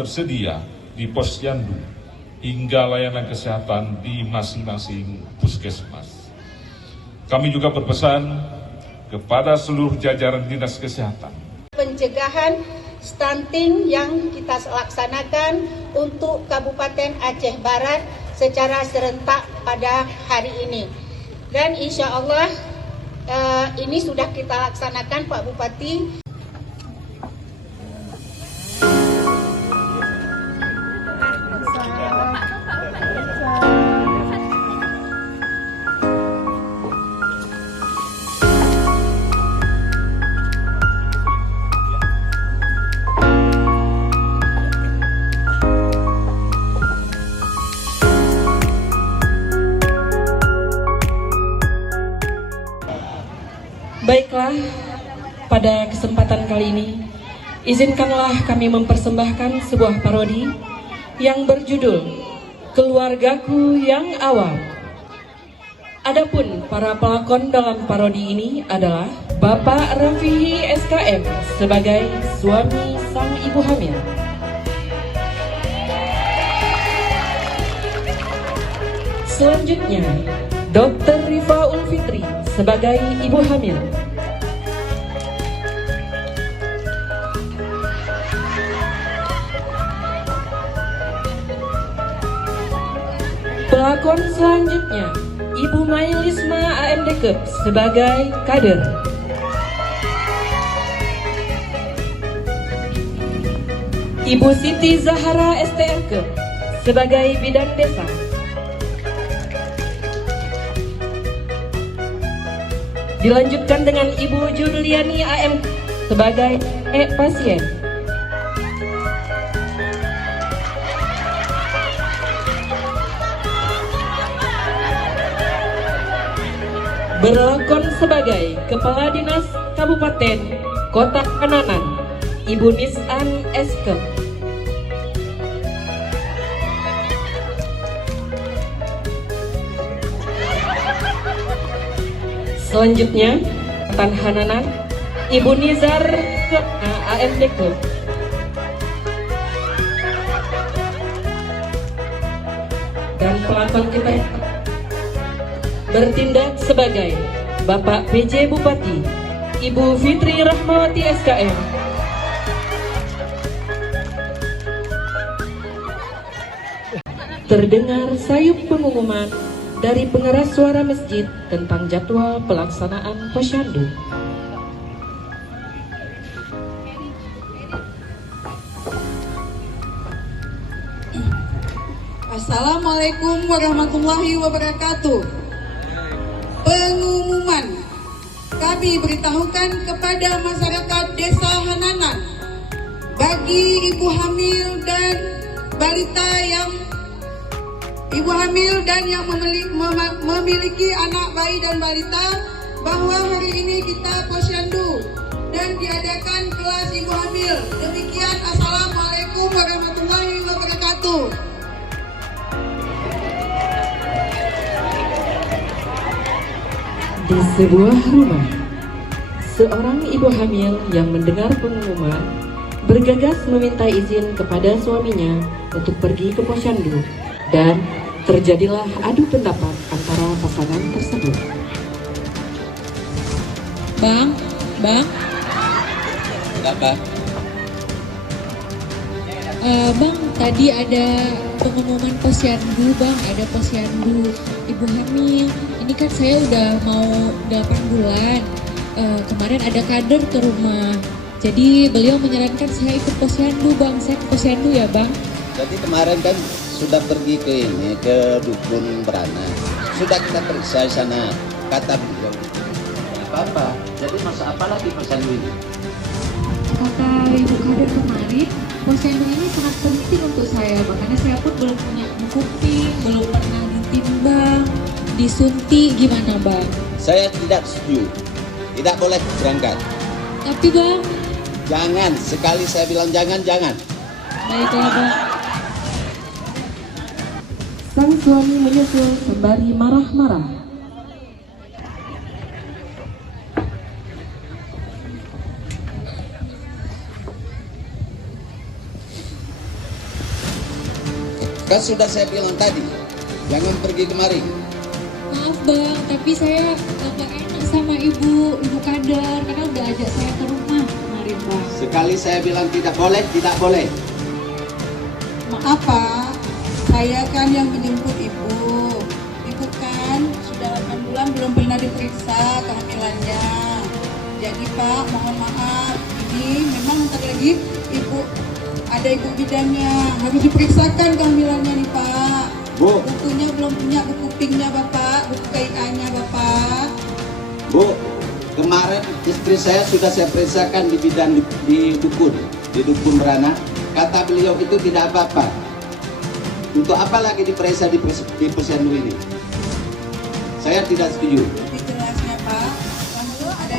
tersedia di posyandu hingga layanan kesehatan di masing-masing puskesmas. Kami juga berpesan kepada seluruh jajaran dinas kesehatan. Pencegahan stunting yang kita laksanakan untuk Kabupaten Aceh Barat secara serentak pada hari ini. Dan insya Allah ini sudah kita laksanakan, Pak Bupati. Baiklah, pada kesempatan kali ini, izinkanlah kami mempersembahkan sebuah parodi yang berjudul Keluargaku yang Awam. Adapun para pelakon dalam parodi ini adalah Bapak Rafihi SKM sebagai suami sang ibu hamil, selanjutnya Dr. Rifaul Fitri sebagai ibu hamil, pelakon selanjutnya Ibu Mailisma AMDK sebagai kader, Ibu Siti Zahara STRK sebagai bidan desa, dilanjutkan dengan Ibu Juliani AM sebagai pasien. Berlakon sebagai Kepala Dinas Kabupaten Kota Kananan, Ibu Nisan SK. Selanjutnya, Tanhananan, Ibu Nizar AMDK. Dan pelakon kita bertindak sebagai Bapak PJ Bupati, Ibu Fitri Rahmawati SKM. Terdengar sayup pengumuman dari pengeras suara masjid tentang jadwal pelaksanaan posyandu. Assalamualaikum warahmatullahi wabarakatuh. Pengumuman, kami beritahukan kepada masyarakat Desa Hananan, bagi ibu hamil dan balita yang memiliki anak bayi dan balita, bahwa hari ini kita posyandu dan diadakan kelas ibu hamil. Demikian, assalamualaikum warahmatullahi wabarakatuh. Di sebuah rumah, seorang ibu hamil yang mendengar pengumuman bergegas meminta izin kepada suaminya untuk pergi ke posyandu, dan terjadilah adu pendapat antara pasangan tersebut. Bang. Apa? Bang, tadi ada pengumuman posyandu, Bang. Ada posyandu ibu hamil. Ini kan saya udah mau 8 bulan. Kemarin ada kader ke rumah. Jadi beliau menyarankan saya ikut posyandu, Bang. Saya ke posyandu ya, Bang. Jadi kemarin kan sudah pergi ke dukun beranak. Sudah kita periksa di sana. Kata beliau, apa-apa. Jadi masa apa lagi posyandu ini? Kata ibu kader kemarin, posyandu ini sangat penting untuk saya. Makanya saya pun belum punya kuping, belum pernah ditimbang, disuntik. Gimana, Bang? Saya tidak setuju. Tidak boleh berangkat. Tapi, Bang, jangan, sekali saya bilang jangan. baiklah, Bang. Sang suami menyusul sembari marah-marah. Kan sudah saya bilang tadi, jangan pergi kemari. Maaf bang, tapi saya agak enak sama ibu kader karena udah ajak saya ke rumah kemarin bang. Sekali saya bilang tidak boleh, tidak boleh. Maaf Pak, saya kan yang menjemput ibu. Ibu kan sudah 8 bulan belum pernah diperiksa kehamilannya. Jadi Pak, mohon maaf, ini memang bentar lagi ada ibu bidannya, harus diperiksakan kehamilannya nih Pak. Bu, Bukunya belum punya, buku pinknya Bapak, buku KIA-nya Bapak. Bu, kemarin istri saya sudah saya periksakan di bidan di dukun beranak. Kata beliau itu tidak apa-apa. Untuk apa lagi diperiksa di posyandu ini? Saya tidak setuju. Lebih jelasnya Pak, lalu ada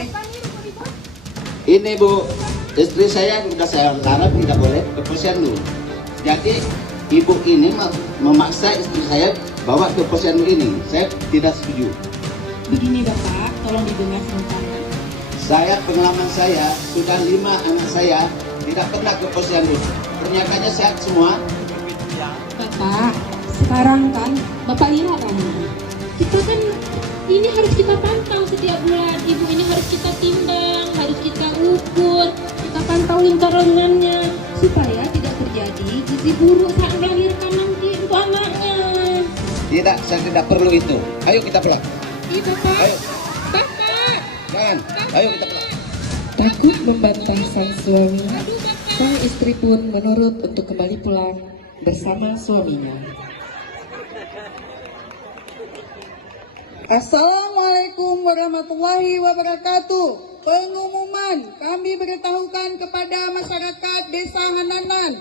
Ini Bu, istri saya sudah saya larang tidak boleh ke posyandu. Jadi ibu ini memaksa istri saya bawa ke posyandu ini. Saya tidak setuju. Begini Bapak, tolong didengar sebentar. Saya, pengalaman saya, sudah 5 anak saya tidak pernah ke posyandu. Ternyata sehat semua. Bapak, sekarang kan Bapak lihat kan, kita kan ini harus kita pantau setiap bulan. Ibu ini harus kita timbang, harus kita ukur, kita pantauin kandungannya supaya tidak terjadi gizi buruk saat melahirkan nanti untuk anaknya. Tidak, saya tidak perlu itu. Ayo kita pulang. Iya Bapak. Ayo. Bapak. Jangan. Ayo kita pulang. Takut membantah sang suami, sang istri pun menurut untuk kembali pulang bersama suaminya. Assalamualaikum warahmatullahi wabarakatuh. Pengumuman kami beritahukan kepada masyarakat Desa Hananan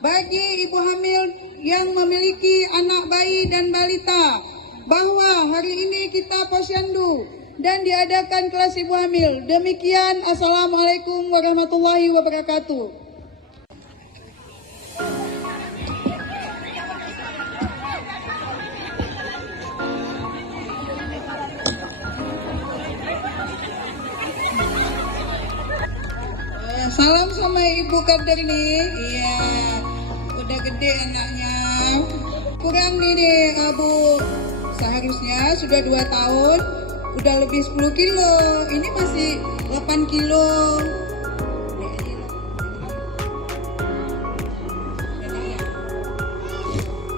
bagi ibu hamil yang memiliki anak bayi dan balita bahwa hari ini kita posyandu dan diadakan kelas ibu hamil. Demikian, assalamualaikum warahmatullahi wabarakatuh. Salam sama ibu kader nih, iya, udah gede anaknya, kurang nih Bu, seharusnya sudah 2 tahun, udah lebih 10 kilo, ini masih 8 kilo.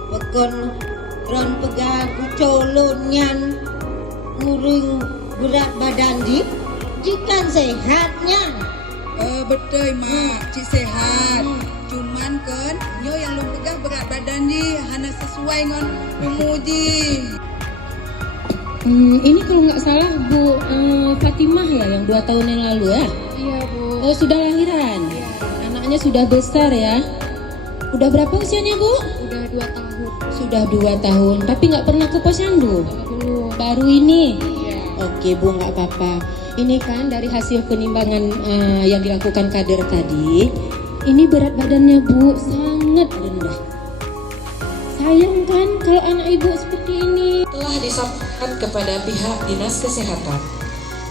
Pekon ron pegagu colonyan ngurung berat badan jikan sehatnya. Betul mak, cik sehat. Cuman kan, nyo yang lu pegang berat badan hana sesuai dengan umuji. Ini kalau nggak salah Bu Fatimah ya yang 2 tahun yang lalu ya? Iya Bu. Oh sudah lahiran? Iya. Anaknya sudah besar ya? Udah berapa usianya Bu? Udah 2 tahun. Sudah 2 tahun, tapi nggak pernah ke posyandu? Belum. Baru ini? Iya. Oke Bu, nggak apa-apa. Ini kan dari hasil penimbangan yang dilakukan kader tadi, ini berat badannya Bu sangat rendah. Sayang kan kalau anak ibu seperti ini. Telah disampaikan kepada pihak Dinas Kesehatan.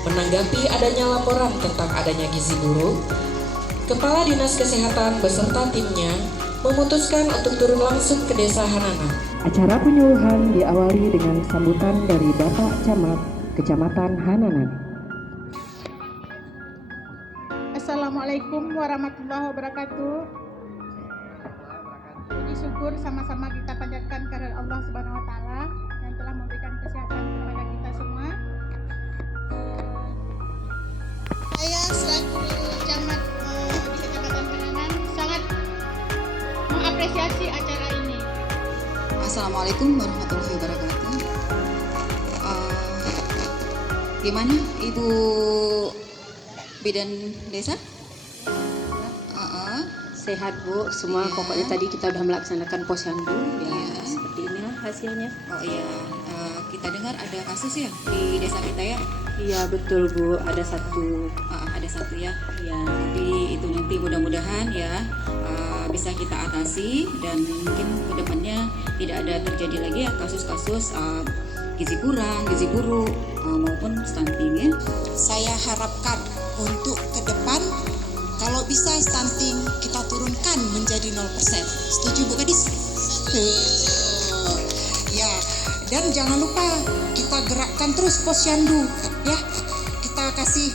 Menanggapi adanya laporan tentang adanya gizi buruk, Kepala Dinas Kesehatan beserta timnya memutuskan untuk turun langsung ke Desa Hananan. Acara penyuluhan diawali dengan sambutan dari Bapak Camat Kecamatan Hananan. Assalamualaikum warahmatullahi wabarakatuh. Puji syukur sama-sama kita panjatkan kepada Allah Subhanahu wa taala yang telah memberikan kesehatan kepada kita semua. Saya selaku camat di Kecamatan Hananan sangat mengapresiasi acara ini. Assalamualaikum warahmatullahi wabarakatuh. Gimana Ibu Bidan Desa? Sehat Bu, semua Ya. pokoknya tadi kita udah melaksanakan posyandu ya, Ya. seperti inilah hasilnya. Oh iya, kita dengar ada kasus ya di desa kita ya? Iya betul Bu, ada satu. Ada satu ya. Ya, Tapi itu nanti mudah-mudahan ya bisa kita atasi dan mungkin kedepannya tidak ada terjadi lagi ya kasus-kasus gizi kurang, gizi buruk maupun stunting ya. Saya harapkan untuk ke depan kalau bisa stunting kita turunkan menjadi 0%. Setuju Bu Gadis? Ya, dan jangan lupa kita gerakkan terus posyandu ya. Kita kasih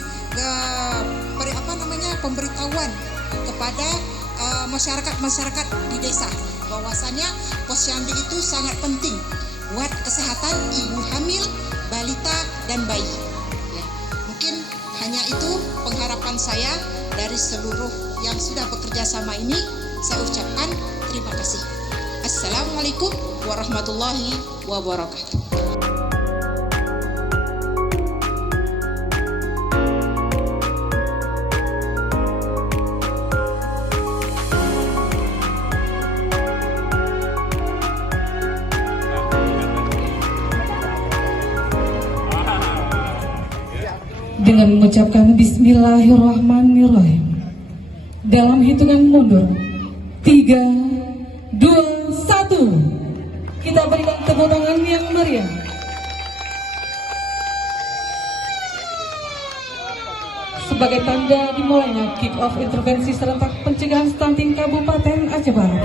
pemberitahuan kepada masyarakat di desa bahwasanya posyandu itu sangat penting buat kesehatan ibu hamil, balita dan bayi. Ya, mungkin hanya itu pengharapan saya dari seluruh yang sudah bekerja sama ini. Saya ucapkan terima kasih. Assalamualaikum warahmatullahi wabarakatuh. Dengan mengucapkan Bismillahirrahmanirrahim dalam hitungan mundur 3, 2, 1 kita berikan tepuk tangan yang meriah. Sebagai tanda dimulainya kick off intervensi serentak pencegahan stunting Kabupaten Aceh Barat.